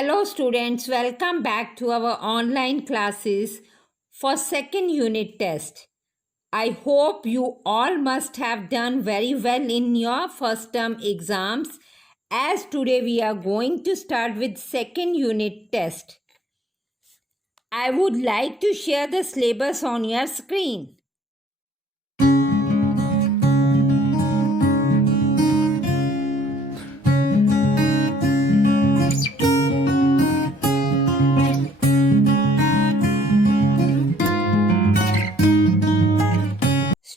Hello students, welcome back to our online classes for second unit test. I hope you all must have done very well in your first term exams, as today we are going to start with second unit test. I would like to share the syllabus on your screen.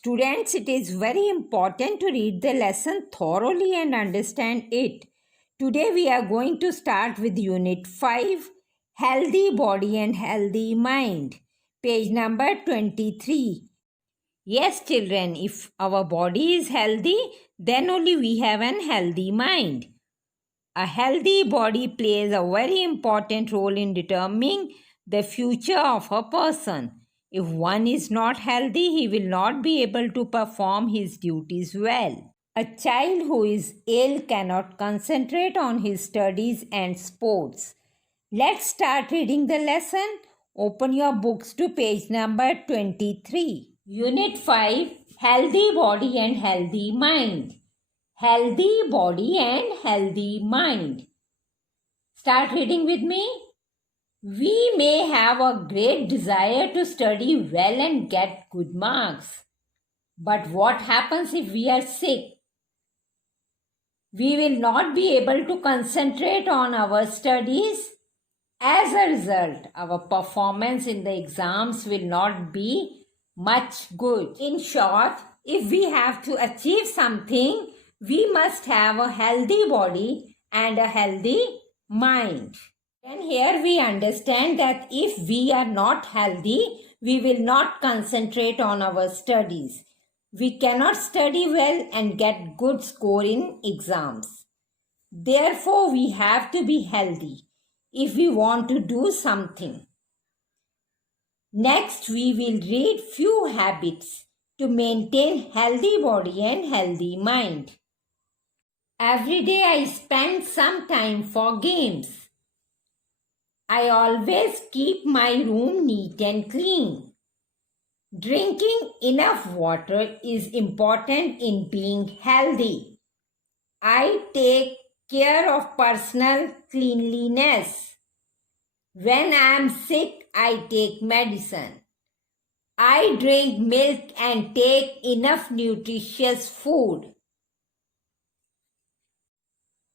Students, it is very important to read the lesson thoroughly and understand it. Today we are going to start with Unit 5, Healthy Body and Healthy Mind. Page number 23. Yes, children, if our body is healthy, then only we have an healthy mind. A healthy body plays a very important role in determining the future of a person. If one is not healthy, he will not be able to perform his duties well. A child who is ill cannot concentrate on his studies and sports. Let's start reading the lesson. Open your books to page number 23. Unit 5, Healthy Body and Healthy Mind. Healthy body and healthy mind. Start reading with me. We may have a great desire to study well and get good marks. But what happens if we are sick? We will not be able to concentrate on our studies. As a result, our performance in the exams will not be much good. In short, if we have to achieve something, we must have a healthy body and a healthy mind. And here we understand that if we are not healthy, we will not concentrate on our studies. We cannot study well and get good score in exams. Therefore, we have to be healthy if we want to do something. Next, we will read few habits to maintain healthy body and healthy mind. Every day I spend some time for games. I always keep my room neat and clean. Drinking enough water is important in being healthy. I take care of personal cleanliness. When I am sick, I take medicine. I drink milk and take enough nutritious food.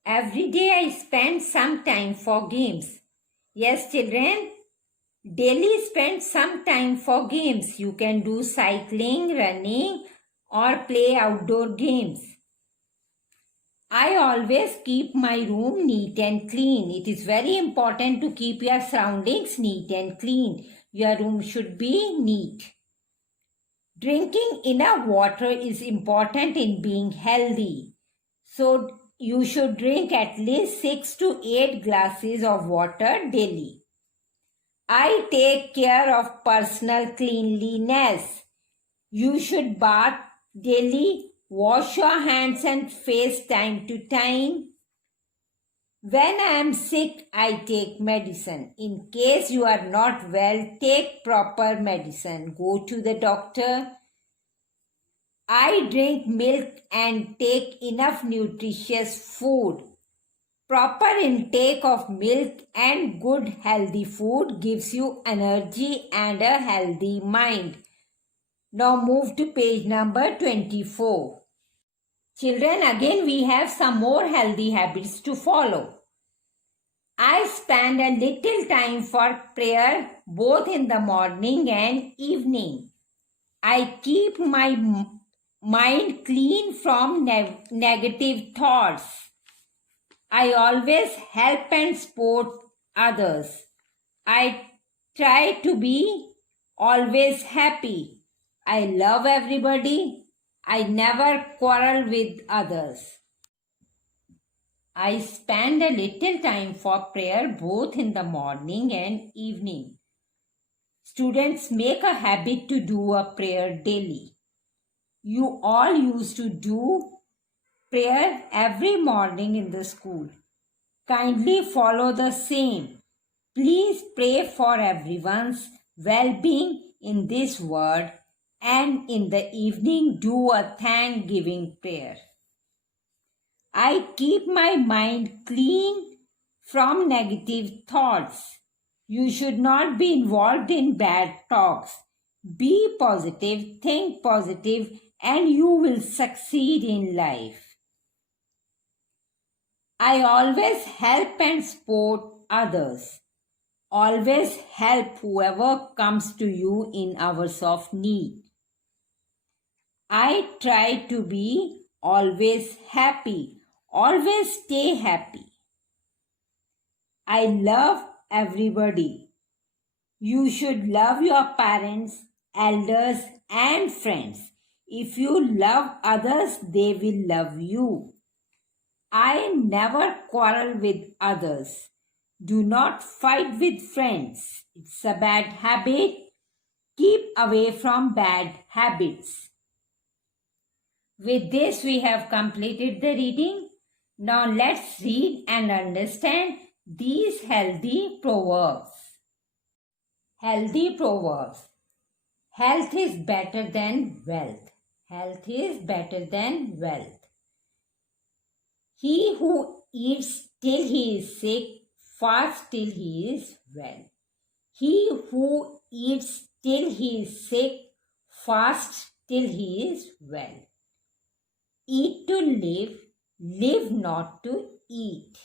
Every day I spend some time for games. Yes, children, daily spend some time for games. You can do cycling, running, or play outdoor games. I always keep my room neat and clean. It is very important to keep your surroundings neat and clean. Your room should be neat. Drinking enough water is important in being healthy. So, you should drink at least 6 to 8 glasses of water daily. I take care of personal cleanliness. You should bath daily, wash your hands and face time to time. When I am sick, I take medicine. In case you are not well, take proper medicine. Go to the doctor. I drink milk and take enough nutritious food. Proper intake of milk and good healthy food gives you energy and a healthy mind. Now move to page number 24. Children, again we have some more healthy habits to follow. I spend a little time for prayer both in the morning and evening. I keep my mind clean from negative thoughts. I always help and support others. I try to be always happy. I love everybody. I never quarrel with others. I spend a little time for prayer both in the morning and evening. Students, make a habit to do a prayer daily. You all used to do prayer every morning in the school. kindly follow the same. Please pray for everyone's well-being in this world, and in the evening do a thanksgiving prayer. I keep my mind clean from negative thoughts. You should not be involved in bad talks. Be positive, think positive, and you will succeed in life. I always help and support others. Always help whoever comes to you in hours of need. I try to be always happy. Always stay happy. I love everybody. You should love your parents, elders, and friends. If you love others, they will love you. I never quarrel with others. Do not fight with friends. It's a bad habit. Keep away from bad habits. With this, we have completed the reading. Now let's read and understand these healthy proverbs. Healthy proverbs. Health is better than wealth. Health is better than wealth. He who eats till he is sick, fasts till he is well. He who eats till he is sick, fasts till he is well. Eat to live, live not to eat.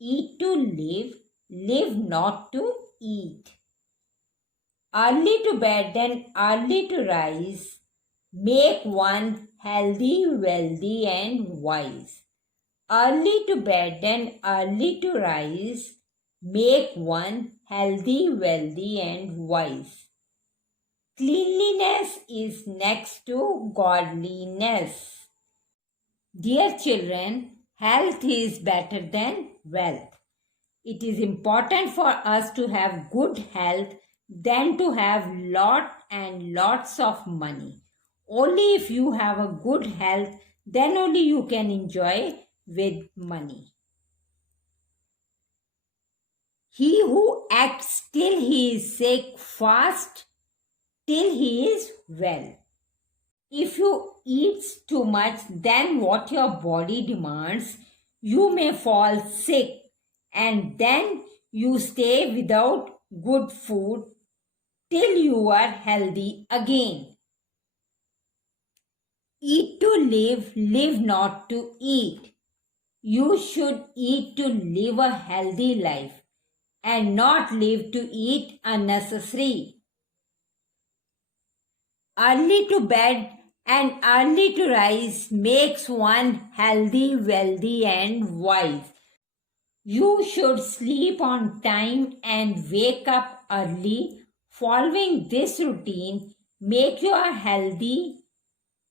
Eat to live, live not to eat. Early to bed and early to rise make one healthy, wealthy, and wise. Early to bed and early to rise make one healthy, wealthy, and wise. Cleanliness is next to godliness. Dear children, health is better than wealth. It is important for us to have good health than to have lot and lots of money. Only if you have a good health, then only you can enjoy with money. He who acts till he is sick, fasts till he is well. If you eat too much than what your body demands, you may fall sick, and then you stay without good food till you are healthy again. Eat to live, live not to eat. You should eat to live a healthy life and not live to eat unnecessary. Early to bed and early to rise makes one healthy, wealthy, and wise. You should sleep on time and wake up early. Following this routine make you a healthy,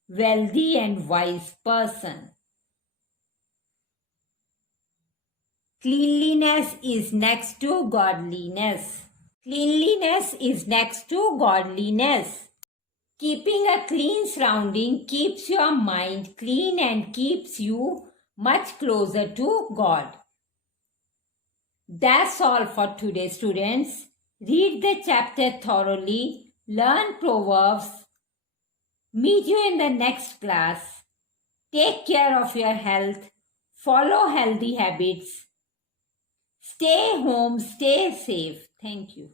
wealthy, and wise person. Cleanliness is next to godliness. Cleanliness is next to godliness. Keeping a clean surrounding keeps your mind clean and keeps you much closer to God. That's all for today, students. Read the chapter thoroughly, learn proverbs. Meet you in the next class. Take care of your health. Follow healthy habits. Stay home, stay safe. Thank you.